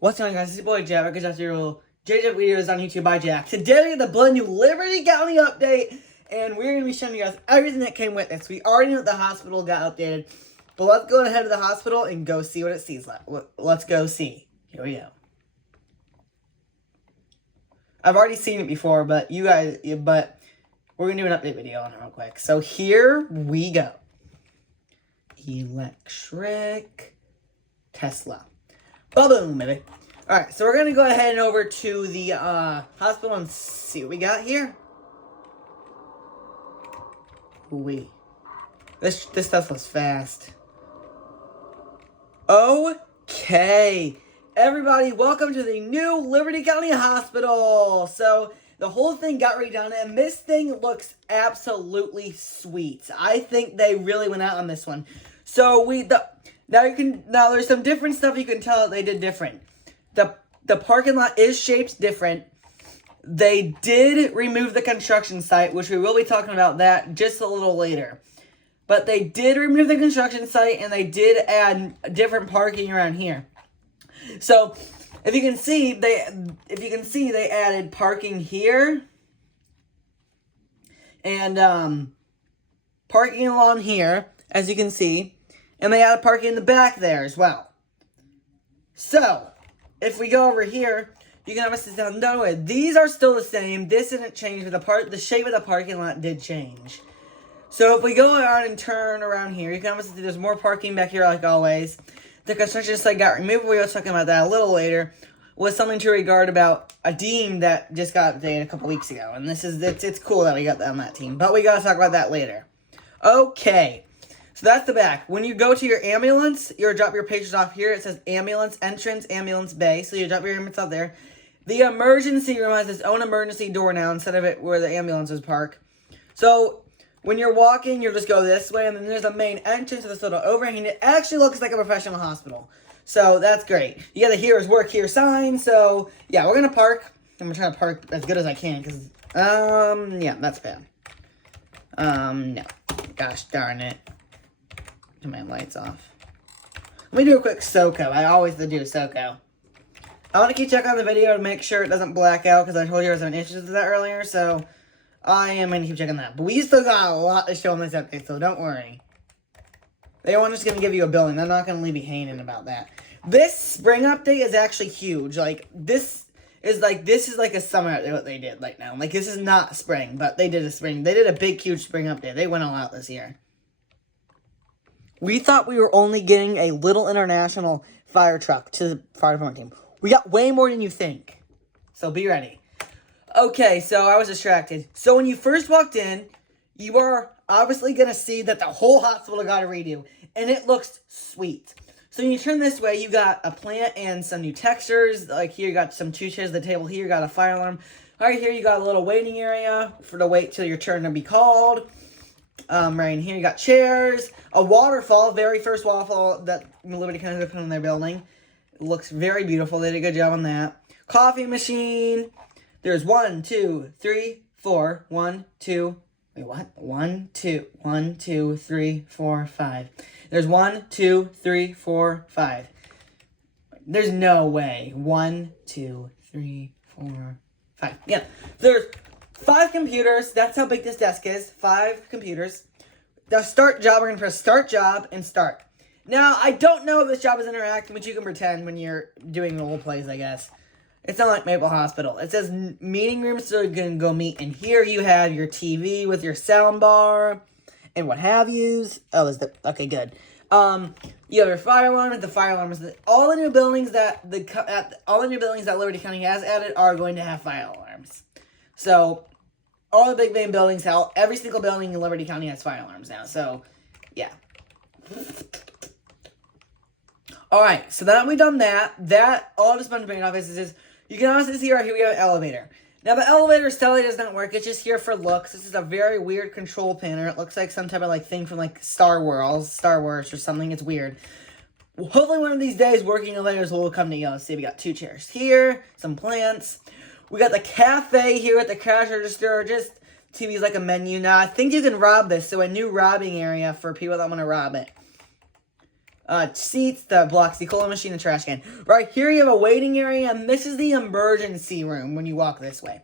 What's going on, guys? It's your boy Jack. Welcome to your JJ videos on YouTube by Jack. Today we have the brand new Liberty County update, and we're going to be showing you guys everything that came with this. We already knew that the hospital got updated, but let's go ahead to the hospital and go see what it sees like. Let's go see. Here we go. I've already seen it before, but we're going to do an update video on it real quick. So here we go. Electric Tesla. Boom, baby. Alright, so we're going to go ahead and over to the hospital and see what we got here. This Tesla's fast. Okay. Everybody, welcome to the new Liberty County Hospital. So, the whole thing got redone, and this thing looks absolutely sweet. I think they really went out on this one. So, now there's some different stuff you can tell that they did different. The parking lot is shaped different. They did remove the construction site, which we will be talking about that just a little later. But they did remove the construction site, and they did add different parking around here. So, if you can see, they added parking here and parking along here, as you can see, and they added parking in the back there as well. So, if we go over here, you can obviously tell, no, these are still the same. This didn't change, but the shape of the parking lot did change. So if we go around and turn around here, you can obviously see there's more parking back here like always. The construction site got removed. We were talking about that a little later. Was something to regard about a team that just got updated a couple weeks ago. And it's cool that we got that on that team. But we got to talk about that later. Okay. So that's the back. When you go to your ambulance, you'll drop your patients off here. It says ambulance entrance, ambulance bay. So you drop your ambulance off there. The emergency room has its own emergency door now instead of it where the ambulances park. So when you're walking, you'll just go this way. And then there's a main entrance with this little overhang. It actually looks like a professional hospital. So that's great. You got the Heroes Work Here sign. So yeah, we're going to park. I'm going to try to park as good as I can. Because, yeah, that's bad. No. Gosh darn it. Turn my lights off. Let me do a quick SoCo. I always do a SoCo. I want to keep checking on the video to make sure it doesn't black out because I told you I was having issues with that earlier, so I am going to keep checking that. But we still got a lot to show in this update, so don't worry. They aren't just going to give you a building. They're not going to leave you hanging about that. This spring update is actually huge. Like, this is like a summer update, what they did like now. Like, this is not spring, but they did a spring. They did a big, huge spring update. They went all out this year. We thought we were only getting a little international fire truck to the fire department team. We got way more than you think. So be ready. Okay, so I was distracted. So when you first walked in, you are obviously going to see that the whole hospital got a redo. And it looks sweet. So when you turn this way, you got a plant and some new textures. Like here, you got some 2 chairs at the table. Here, you got a fire alarm. Right here, you got a little waiting area for to wait till your turn to be called. Right in here, you got chairs, a waterfall, very first waterfall that Liberty County put in their building. It looks very beautiful. They did a good job on that. Coffee machine. There's 1, 2, 3, 4. 1, 2. Wait, what? 1, 2. 1, 2, 3, 4, 5. There's 1, 2, 3, 4, 5. There's no way. 1, 2, 3, 4, 5. Yeah. There's 5 computers. That's how big this desk is. 5 computers. The start job, we're going to press start job and start. Now, I don't know if this job is interactive, but you can pretend when you're doing role plays, I guess. It's not like Maple Hospital. It says meeting room, so you can go meet. And here you have your TV with your sound bar and what have yous. Oh, is the okay? Good. You have your fire alarm. The fire alarm is all the new buildings that Liberty County has added are going to have fire alarms. So all the big main buildings, every single building in Liberty County has fire alarms now. So yeah. Alright, so now that we've done that all this bunch of main offices is, you can also see right here we have an elevator. Now the elevator sadly does not work, it's just here for looks. This is a very weird control panel. It looks like some type of like thing from like Star Wars or something. It's weird. Hopefully one of these days working elevators will come to you. Let's see, we got 2 chairs here, some plants. We got the cafe here at the cash register, just TV's like a menu. Now I think you can rob this, so a new robbing area for people that want to rob it. seats, the Bloxy cola machine, the trash can. Right here you have a waiting area, and this is the emergency room when you walk this way.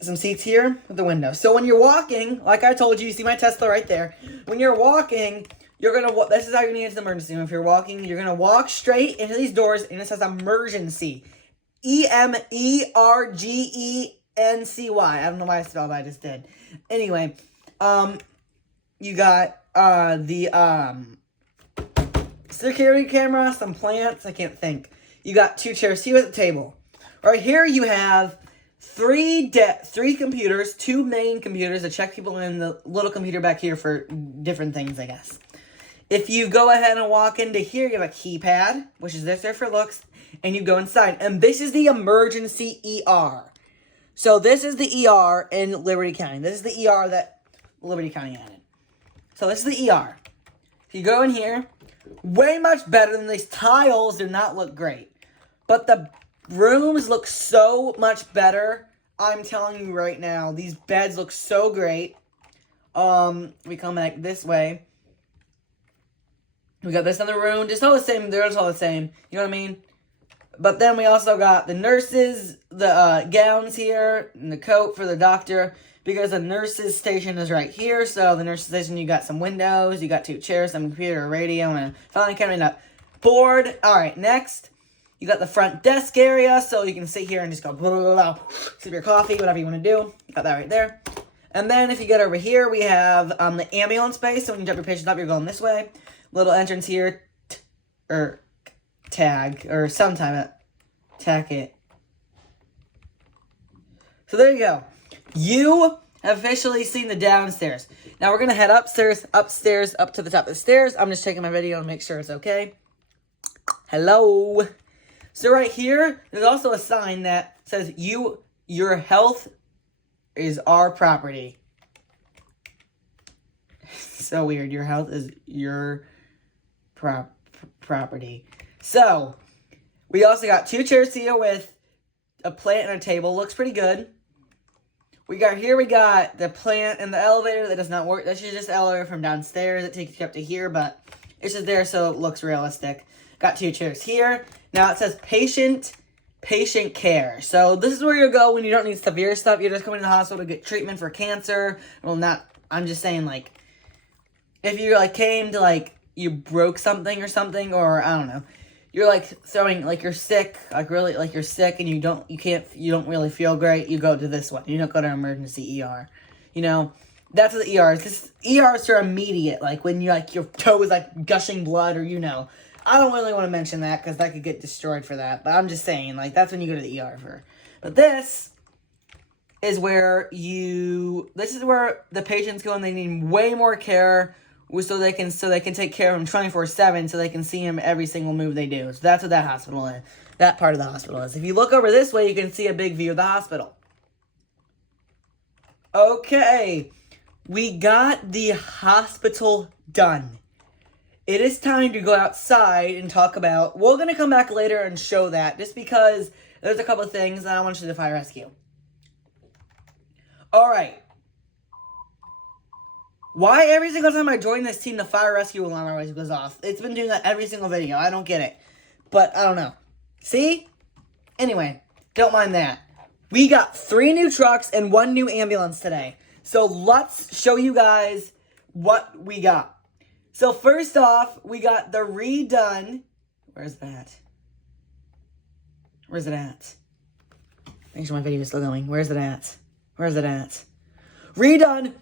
Some seats here with the window. So when you're walking, like I told you, you see my Tesla right there. When you're walking, you're going to, this is how you're going to get into the emergency room. If you're walking, you're going to walk straight into these doors, and it says emergency. E-M-E-R-G-E-N-C-Y. I don't know why I spelled it, I just did. Anyway, you got, the, security camera, some plants, I can't think. You got 2 chairs here at the table. Right here you have three computers, 2 main computers that check people in, the little computer back here for different things, I guess. If you go ahead and walk into here, you have a keypad, which is there for looks, and you go inside. And this is the emergency ER. So this is the ER in Liberty County. This is the ER that Liberty County added. So this is the ER. If you go in here, way much better than these tiles do not look great. But the rooms look so much better. I'm telling you right now, these beds look so great. We come back this way. We got this in the room. Just all the same. They're just all the same. You know what I mean? But then we also got the nurses, the gowns here, and the coat for the doctor. Because the nurses station is right here. So the nurses station, you got some windows. You got 2 chairs, some computer, a radio, and a filing cabinet, and a board. Alright, next. You got the front desk area. So you can sit here and just go blah, blah, blah, blah, sip your coffee, whatever you want to do. You got that right there. And then if you get over here, we have the ambulance space. So when you drop your patient up, you're going this way. Little entrance here, tag, or sometime tack it. So there you go. You have officially seen the downstairs. Now we're going to head upstairs, up to the top of the stairs. I'm just taking my video to make sure it's okay. Hello. So right here, there's also a sign that says, your health is our property. So weird. Your health is your property. So, we also got 2 chairs here with a plant and a table. Looks pretty good. We got the plant and the elevator that does not work. That's just the elevator from downstairs. It takes you up to here, but it's just there so it looks realistic. Got 2 chairs here. Now it says patient care. So this is where you go when you don't need severe stuff. You're just coming to the hospital to get treatment for cancer. Well, I'm just saying, like, if you, like, came to, like, you broke something or something, or I don't know. You're like throwing, like you're sick, like really, like you're sick and you don't really feel great, you go to this one. You don't go to emergency ER. You know, that's what the ER is. Because ERs are immediate, like when you like your toe is like gushing blood, or you know. I don't really want to mention that because that could get destroyed for that. But I'm just saying, like, that's when you go to the ER for. But this is where the patients go and they need way more care. So they can take care of him 24/7, so they can see him every single move they do. So that's what that hospital is. That part of the hospital is. If you look over this way, you can see a big view of the hospital. Okay, we got the hospital done. It is time to go outside and talk about. We're gonna come back later and show that, just because there's a couple of things that I want you to fire rescue. All right. Why every single time I join this team, the fire rescue alarm always goes off? It's been doing that every single video. I don't get it. But I don't know. See? Anyway, don't mind that. We got 3 new trucks and 1 new ambulance today. So let's show you guys what we got. So first off, we got the redone. Where's that? Where's it at? Make sure my video is still going. Where's it at? Where's it at? Redone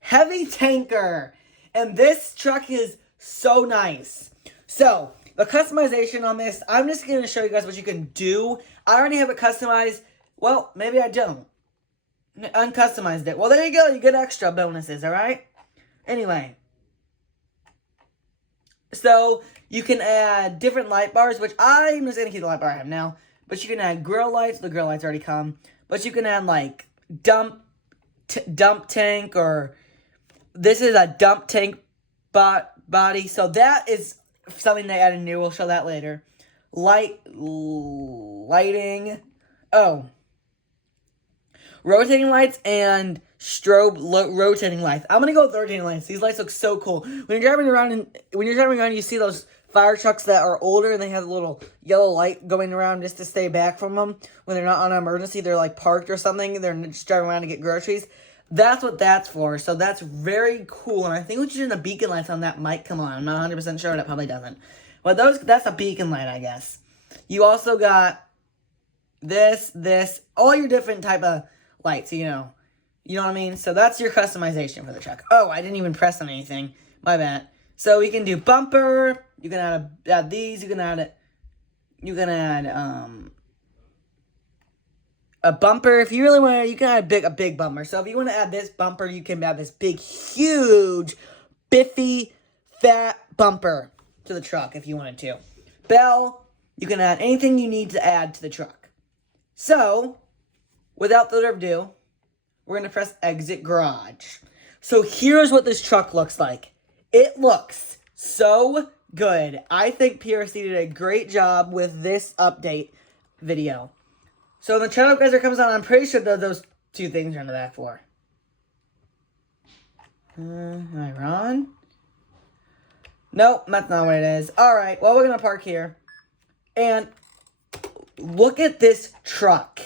heavy tanker, and this truck is so nice. So the customization on this, I'm just going to show you guys what you can do. I already have it customized. Well, maybe I don't. Uncustomized it. Well, there you go. You get extra bonuses, all right? Anyway, so you can add different light bars, which I'm just going to keep the light bar I have now. But you can add grill lights. The grill lights already come. But you can add like dump tank, or this is a dump tank body. So that is something they added new. We'll show that later. Lighting. Oh. rotating lights and strobe rotating lights. I'm gonna go with rotating lights. These lights look so cool. When you're driving around, you see those fire trucks that are older and they have a little yellow light going around just to stay back from them when they're not on an emergency. They're like parked or something. They're just driving around to get groceries. That's what that's for. So that's very cool. And I think we should turn the beacon lights on that might come on. I'm not 100% sure. That probably doesn't. But that's a beacon light, I guess. You also got this, all your different type of lights, you know what I mean? So that's your customization for the truck. Oh, I didn't even press on anything. My bad. So we can do bumper. You can add these. You can add a bumper. If you really want to, you can add a big bumper. So if you want to add this bumper, you can add this big, huge, biffy, fat bumper to the truck if you wanted to. Bell, you can add anything you need to add to the truck. So, without further ado, we're going to press exit garage. So here's what this truck looks like. It looks so good. I think PRC did a great job with this update video. So when the channel geyser comes on, I'm pretty sure that those two things are in the back floor. Am I wrong? Nope, that's not what it is. Alright, well, we're going to park here. And look at this truck.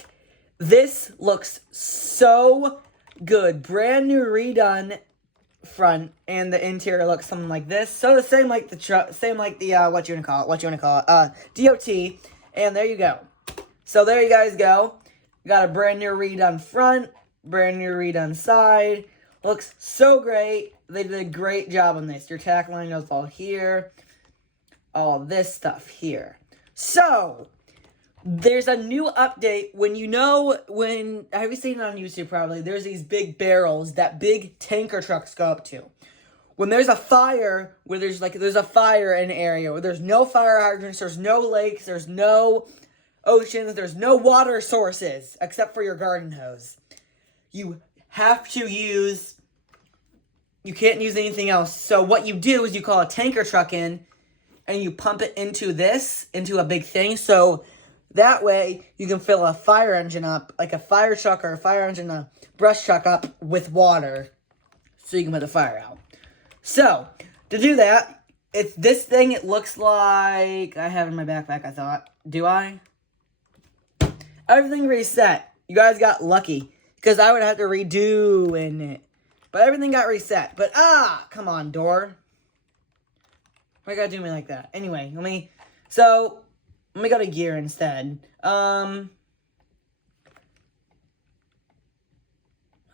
This looks so good. Brand new redone front, and the interior looks something like this. So the same like the truck, same like the what you want to call it, DOT. And there you go. So there you guys go. Got a brand new redone front, brand new redone side. Looks so great. They did a great job on this. Your tack line goes all here. All this stuff here. So there's a new update when have you seen it on YouTube probably? There's these big barrels that big tanker trucks go up to. When there's a fire, where there's a fire in an area where there's no fire hydrants, there's no lakes, there's no oceans, there's no water sources except for your garden hose. You can't use anything else. So what you do is you call a tanker truck in and you pump it into a big thing. So that way, you can fill a fire engine up, like a fire truck or a fire engine, a brush truck up with water, so you can put the fire out. So, to do that, it's this thing. It looks like I have it in my backpack, I thought. Do I? Everything reset. You guys got lucky, because I would have to redo in it. But everything got reset. But, come on, door. Why you gotta do me like that? Anyway, let me go to gear instead. Oh,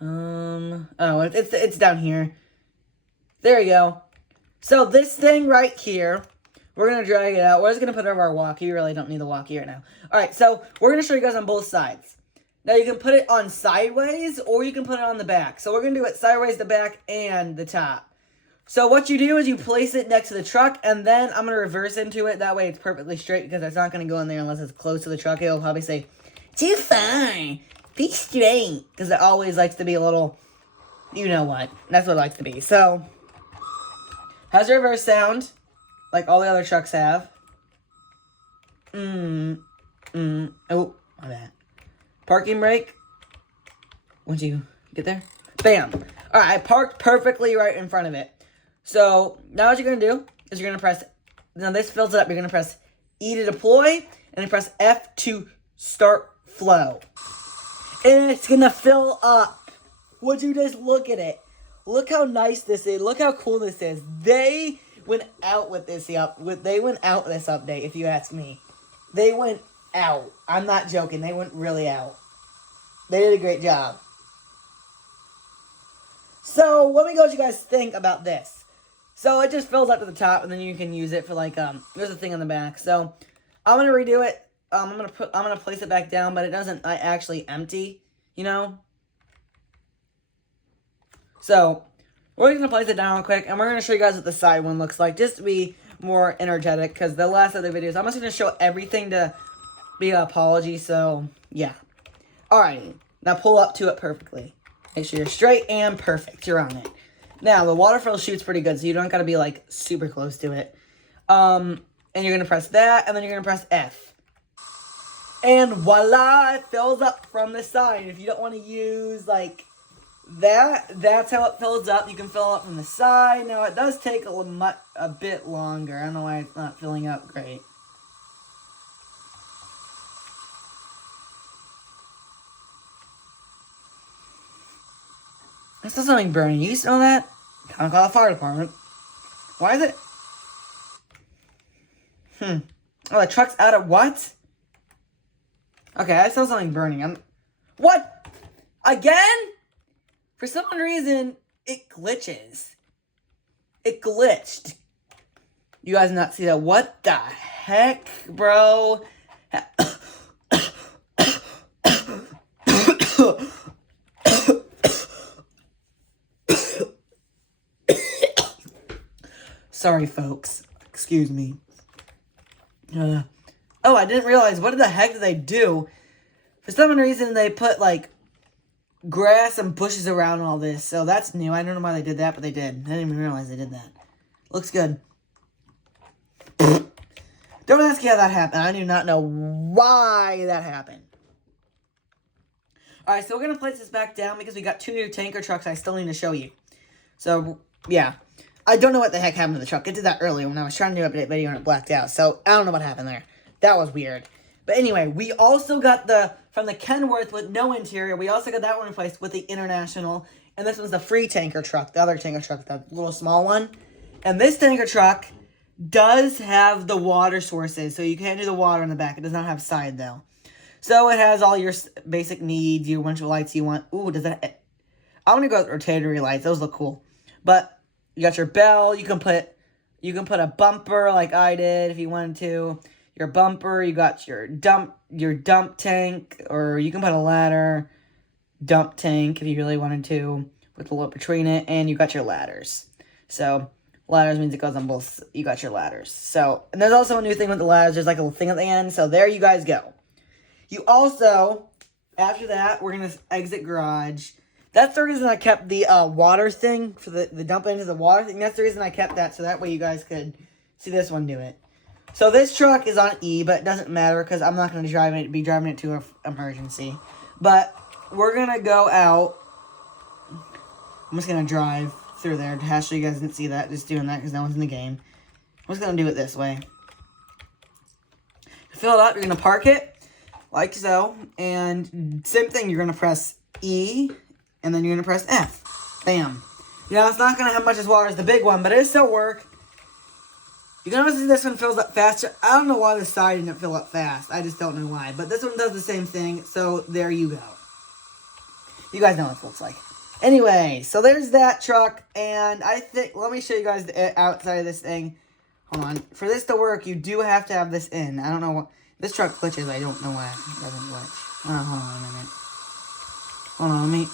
it's down here. There you go. So this thing right here, we're gonna drag it out. We're just gonna put it over our walkie. You really don't need the walkie right now. Alright, so we're gonna show you guys on both sides. Now you can put it on sideways, or you can put it on the back. So we're gonna do it sideways, the back, and the top. So what you do is you place it next to the truck, and then I'm going to reverse into it. That way it's perfectly straight, because it's not going to go in there unless it's close to the truck. It'll probably say, too far, be straight. Because it always likes to be a little, you know what. That's what it likes to be. So, has a reverse sound, like all the other trucks have. Oh, my bad. Parking brake. Once you get there. Bam. Alright, I parked perfectly right in front of it. So, now what you're going to do is you're going to press, now this fills it up, you're going to press E to deploy, and then press F to start flow. And it's going to fill up. Would you just look at it? Look how nice this is. Look how cool this is. They went out with this update, if you ask me. They went out. I'm not joking. They went really out. They did a great job. So, let me know what you guys think about this. So, it just fills up to the top, and then you can use it for, there's a thing on the back. So, I'm going to redo it. I'm going to place it back down, but it doesn't actually empty, you know? So, we're going to place it down real quick, and we're going to show you guys what the side one looks like, just to be more energetic, because the last other videos, I'm just going to show everything to be an apology, so, yeah. Alrighty, now pull up to it perfectly. Make sure you're straight and perfect. You're on it. Now, the water fill shoots pretty good, so you don't got to be, super close to it. And you're going to press that, and then you're going to press F. And voila, it fills up from the side. If you don't want to use, like, that's how it fills up. You can fill it up from the side. Now, it does take a bit longer. I don't know why it's not filling up great. I saw something burning. You smell that? Can't call the fire department. Why is it? Oh, the truck's out of what? Okay, I saw something burning. What? Again? For some reason, it glitches. It glitched. You guys not see that? What the heck, bro? Sorry, folks. Excuse me. Oh, I didn't realize. What the heck did they do? For some reason, they put, like, grass and bushes around all this. So that's new. I don't know why they did that, but they did. I didn't even realize they did that. Looks good. Don't ask me how that happened. I do not know why that happened. Alright, so we're going to place this back down because we got 2 new tanker trucks I still need to show you. So, yeah. I don't know what the heck happened to the truck. I did that earlier when I was trying to do an update video and it blacked out. So, I don't know what happened there. That was weird. But anyway, we also got from the Kenworth with no interior, we also got that one replaced with the International. And this one's the free tanker truck, the other tanker truck, the little small one. And this tanker truck does have the water sources, so you can't do the water in the back. It does not have side, though. So it has all your basic needs, your bunch of lights you want. Ooh, does that... I'm going to go with rotatory lights. Those look cool. But you got your bell. You can put a bumper like I did if you wanted to. Your bumper. You got your dump tank. Or you can put a ladder dump tank if you really wanted to with a little between it. And you got your ladders. So ladders means it goes on both. You got your ladders. So, and there's also a new thing with the ladders. There's like a little thing at the end. So there you guys go. You also, after that, we're going to exit garage. That's the reason I kept the water thing, for the dump into the water thing. That's the reason I kept that, so that way you guys could see this one do it. So this truck is on E, but it doesn't matter, because I'm not going to be driving it to an emergency. But we're going to go out. I'm just going to drive through there. Actually, you guys didn't see that, just doing that, because no one's in the game. I'm just going to do it this way. Fill it up, you're going to park it. Like so, and same thing, you're going to press E, and then you're going to press F. Bam. Now, it's not going to have much as water as the big one, but it still work. You can notice this one fills up faster. I don't know why the side didn't fill up fast. I just don't know why. But this one does the same thing, so there you go. You guys know what it looks like. Anyway, so there's that truck, and I think, let me show you guys the outside of this thing. Hold on. For this to work, you do have to have this in. I don't know what... This truck glitches. I don't know why it doesn't glitch. Oh, hold on a minute. Hold on, let me...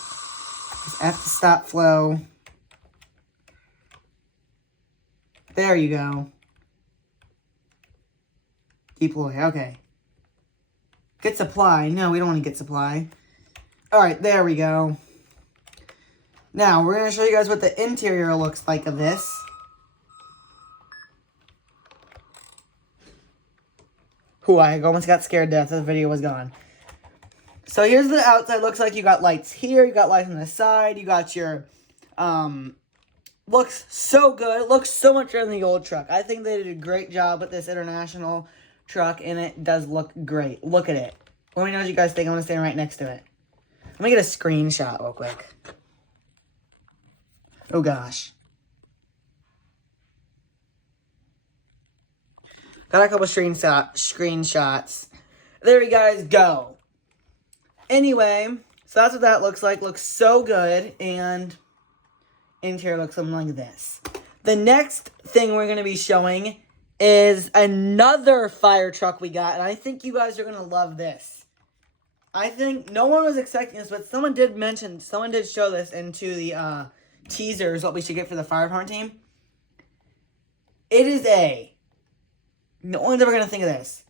Just F to stop flow. There you go. Deploy. Okay. Get supply. No, we don't want to get supply. Alright, there we go. Now, we're going to show you guys what the interior looks like of this. Ooh, I almost got scared to death. The video was gone. So here's the outside. Looks like you got lights here. You got lights on the side. You got your, looks so good. It looks so much better than the old truck. I think they did a great job with this International truck, and it does look great. Look at it. Let me know what you guys think. I'm going to stand right next to it. Let me get a screenshot real quick. Oh, gosh. Got a couple screenshots. There you guys go. Anyway, so that's what that looks like. Looks so good. And interior looks something like this. The next thing we're going to be showing is another fire truck we got. And I think you guys are going to love this. I think no one was expecting this, but someone did show this into the teasers, what we should get for the fire department team. It is no one's ever going to think of this.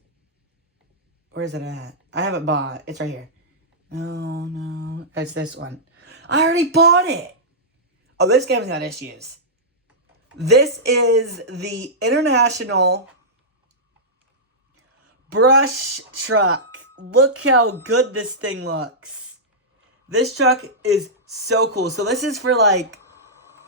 Where is it at? I haven't bought. It's right here. No. It's this one. I already bought it. Oh, this game's got issues. This is the International Brush Truck. look how good this thing looks. This truck is so cool. So this is for like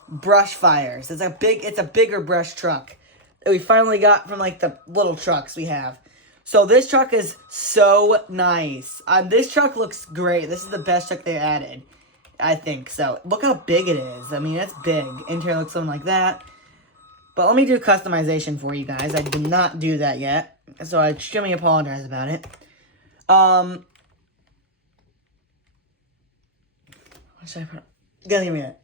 brush fires. It's a bigger brush truck that we finally got from like the little trucks we have. So this truck is so nice. This truck looks great. This is the best truck they added, I think. So look how big it is. I mean, it's big. Interior looks something like that. But let me do customization for you guys. I did not do that yet, so I extremely apologize about it. What should I put? Give me a minute.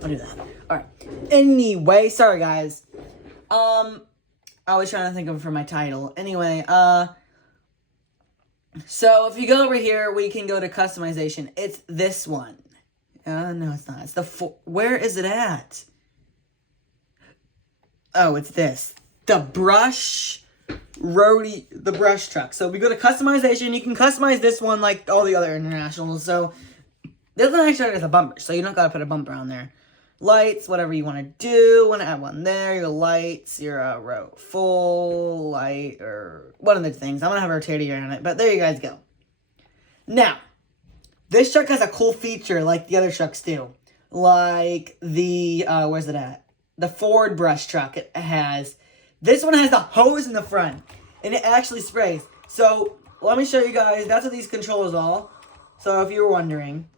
I'll do that. Alright. Anyway, sorry guys. I was trying to think of it for my title. Anyway, so if you go over here, we can go to customization. It's this one. No, it's not. It's where is it at? Oh, it's this. The brush truck. So we go to customization. You can customize this one like all the other internationals. So this one actually has a bumper, so you don't gotta put a bumper on there. Lights, whatever you want to do. Want to add one there. Your lights, your full light, or one of the things. I'm gonna have a rotator on it, but there you guys go. Now, this truck has a cool feature like the other trucks do. Like the, where's it at? The Ford brush truck it has. This one has a hose in the front, and it actually sprays. So, let me show you guys. That's what these controllers are. So, if you were wondering.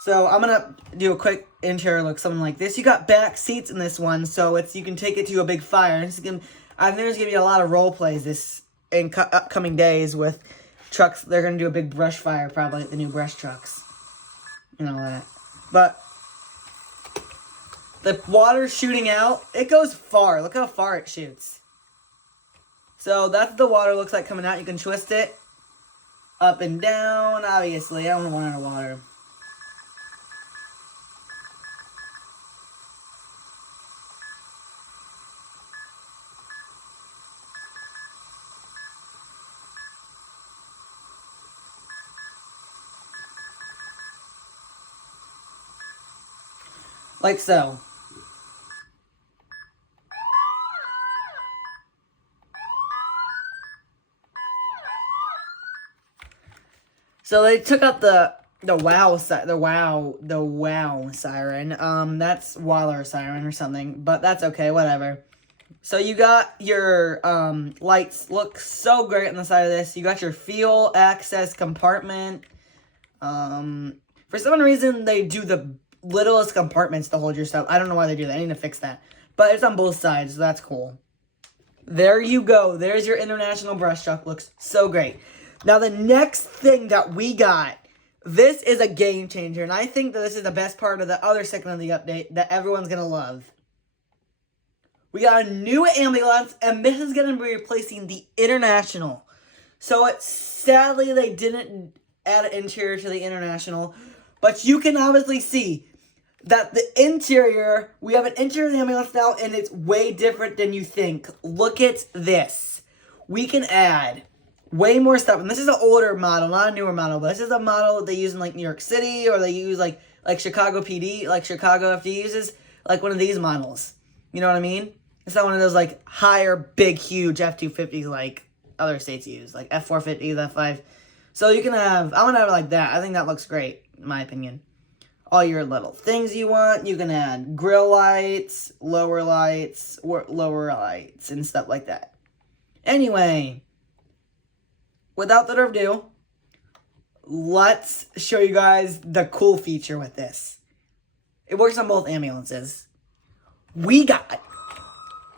So, I'm going to do a quick interior look, something like this. You got back seats in this one, so you can take it to a big fire. I think there's going to be a lot of role plays in upcoming days with trucks. They're going to do a big brush fire, probably, like the new brush trucks. And all that. But the water's shooting out. It goes far. Look how far it shoots. So, that's what the water looks like coming out. You can twist it up and down. Obviously, I don't want it out of water. Like so. So they took out the wow siren. That's Waller siren or something, but that's okay, whatever. So you got your lights look so great on the side of this. You got your fuel access compartment. For some reason they do the littlest compartments to hold your stuff. I don't know why they do that. I need to fix that. But it's on both sides, so that's cool. There you go. There's your international brush truck. Looks so great. Now, the next thing that we got, this is a game changer. And I think that this is the best part of the other second of the update that everyone's going to love. We got a new ambulance, and this is going to be replacing the international. So, sadly, they didn't add an interior to the international. But you can obviously see that the interior, we have an interior of the ambulance now, and it's way different than you think. Look at this. We can add way more stuff. And this is an older model, not a newer model. But this is a model they use in, like, New York City, or they use, like Chicago PD, like Chicago FD uses, like one of these models. You know what I mean? It's not one of those, like, higher, big, huge F-250s like other states use, like F-450s, F-5. So you can have, I'm going to have it like that. I think that looks great, in my opinion. All your little things you want. You can add grill lights, lower lights, and stuff like that. Anyway, without further ado, let's show you guys the cool feature with this. It works on both ambulances. We got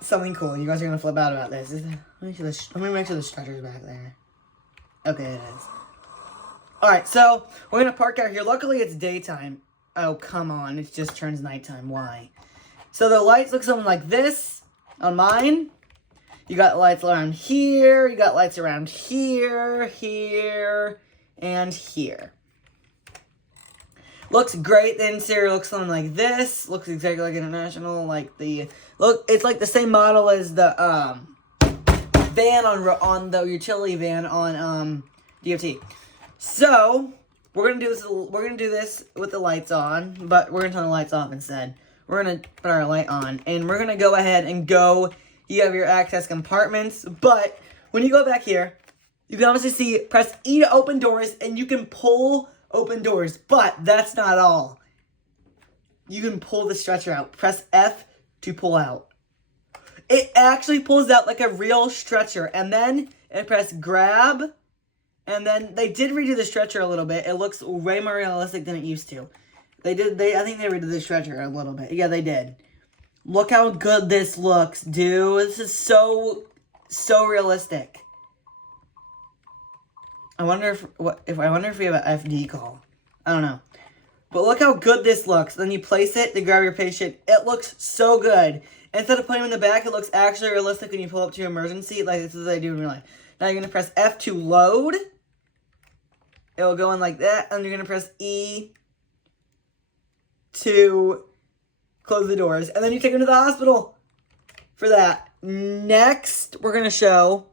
something cool. You guys are going to flip out about this. Let me make sure the stretcher's back there. Okay, it is. Alright, so we're going to park out here. Luckily, it's daytime. Oh, come on. It just turns nighttime. Why? So the lights look something like this on mine. You got lights around here. You got lights around here, here, and here. Looks great. The interior looks something like this. Looks exactly like International. It's like the same model as the van on the utility van on DOT. So we're gonna do this. We're gonna do this with the lights on, but we're gonna turn the lights off instead. We're gonna put our light on, and we're gonna go ahead and go. You have your access compartments, but when you go back here, you can obviously see press E to open doors, and you can pull open doors. But that's not all. You can pull the stretcher out. Press F to pull out. It actually pulls out like a real stretcher, and then press grab. And then they did redo the stretcher a little bit. It looks way more realistic than it used to. I think they redid the stretcher a little bit. Yeah, they did. Look how good this looks, dude. This is so realistic. I wonder if we have an FD call. I don't know. But look how good this looks. Then you place it to grab your patient. It looks so good. Instead of putting them in the back, it looks actually realistic when you pull up to your emergency. Like this is what I do in real life. Now you're going to press F to load. It will go in like that. And you're going to press E to close the doors. And then you take them to the hospital for that. Next, we're going to show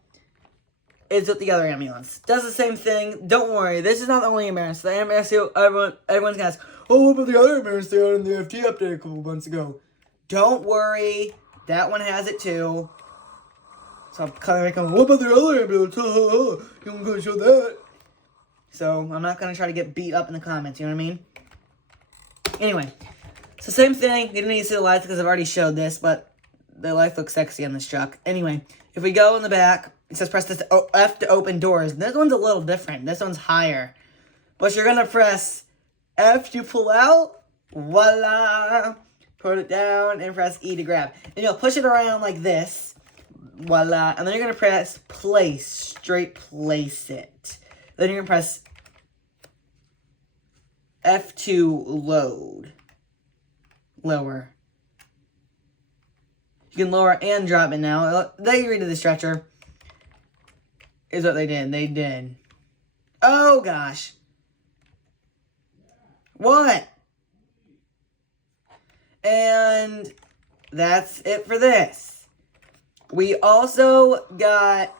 is with the other ambulance. Does the same thing. Don't worry. This is not the only ambulance. The ambulance, everyone's going to ask, oh, what about the other ambulance they had in the FT update a couple months ago? Don't worry. That one has it too. So I'm kind of making, what about the other ambulance? You're going to show that. So I'm not going to try to get beat up in the comments. You know what I mean? Anyway. So same thing. You didn't need to see the lights because I've already showed this. But the lights look sexy on this truck. Anyway. If we go in the back, it says press this F to open doors. This one's a little different. This one's higher. But you're going to press F to pull out. Voila. Put it down and press E to grab. And you'll push it around like this. Voila. And then you're going to press place. Straight place it. Then you're going to press F to load. Lower. You can lower and drop it now. They redid the stretcher. Is what they did. They did. Oh, gosh. What? And that's it for this. We also got...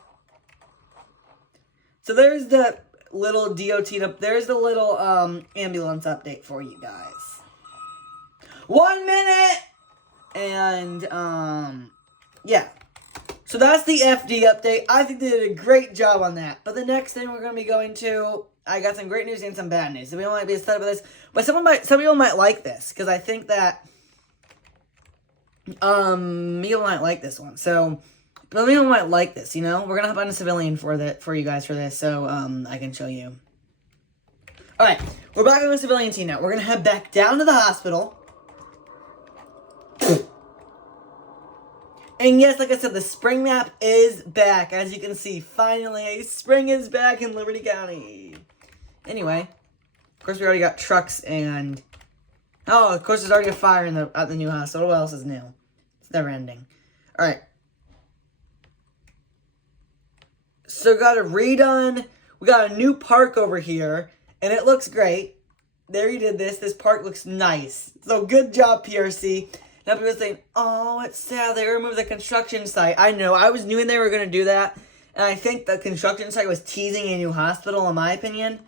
So there's the little DOT... There's the little ambulance update for you guys. 1 minute! And, yeah. So that's the FD update. I think they did a great job on that. But the next thing we're going to be going to, I got some great news and some bad news. Some people might be upset about this, but some people might like this, because I think that, people might like this one. So, people might like this, you know? We're going to hop on a civilian for you guys for this, so, I can show you. Alright, we're back on the civilian team now. We're going to head back down to the hospital. And yes, like I said, the spring map is back. As you can see, finally, spring is back in Liberty County. Anyway, of course, we already got trucks and... Oh, of course, there's already a fire at the new hospital. What else is new? It's never ending. Alright. So, got it redone. We got a new park over here. And it looks great. There you did this. This park looks nice. So, good job, PRC. Now people are saying, oh, it's sad they removed the construction site. I know, I was knew they were going to do that. And I think the construction site was teasing a new hospital, in my opinion.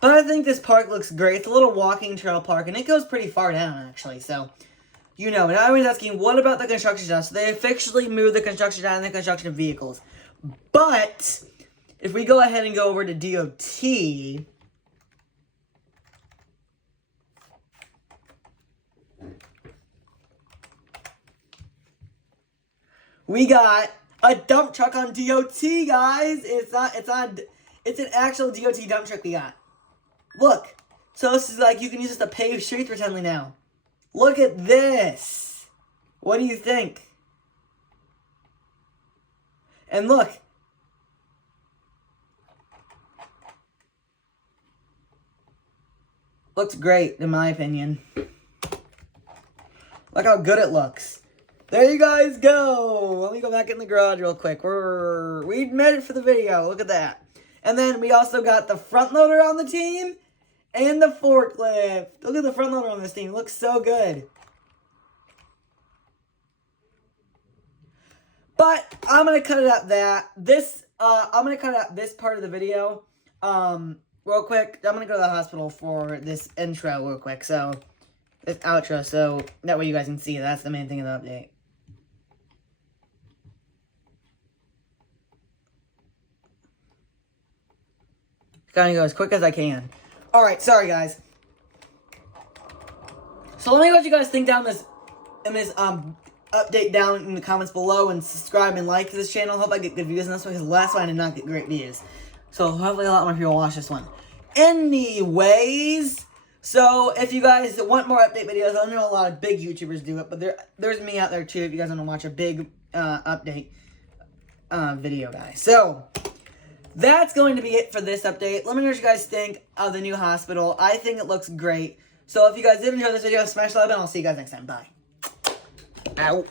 But I think this park looks great. It's a little walking trail park, and it goes pretty far down, actually. So, you know, and I was asking, what about the construction stuff? So they officially moved the construction down and the construction of vehicles. But, if we go ahead and go over to DOT... We got a dump truck on DOT, guys. It's an actual DOT dump truck we got. Look. So this is like, you can use this to pave streets pretendly now. Look at this. What do you think? And look. Looks great, in my opinion. Look how good it looks. There you guys go. Let me go back in the garage real quick. We made it for the video. Look at that. And then we also got the front loader on the team. And the forklift. Look at the front loader on this thing. It looks so good. But I'm gonna cut it out I'm gonna cut out this part of the video. Real quick. I'm gonna go to the hospital for this intro real quick. So this outro, so that way you guys can see. That's the main thing of the update. Gotta go as quick as I can. Alright, sorry guys. So let me know what you guys think down in this update down in the comments below, and subscribe and like this channel. Hope I get good views on this one, because the last one I did not get great views. So hopefully a lot more people watch this one. Anyways, so if you guys want more update videos, I know a lot of big YouTubers do it, but there's me out there too if you guys want to watch a big update video, guys. So that's going to be it for this update. Let me know what you guys think of the new hospital. I think it looks great. So if you guys did enjoy this video, smash the like button. I'll see you guys next time. Bye. Ow.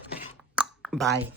Bye.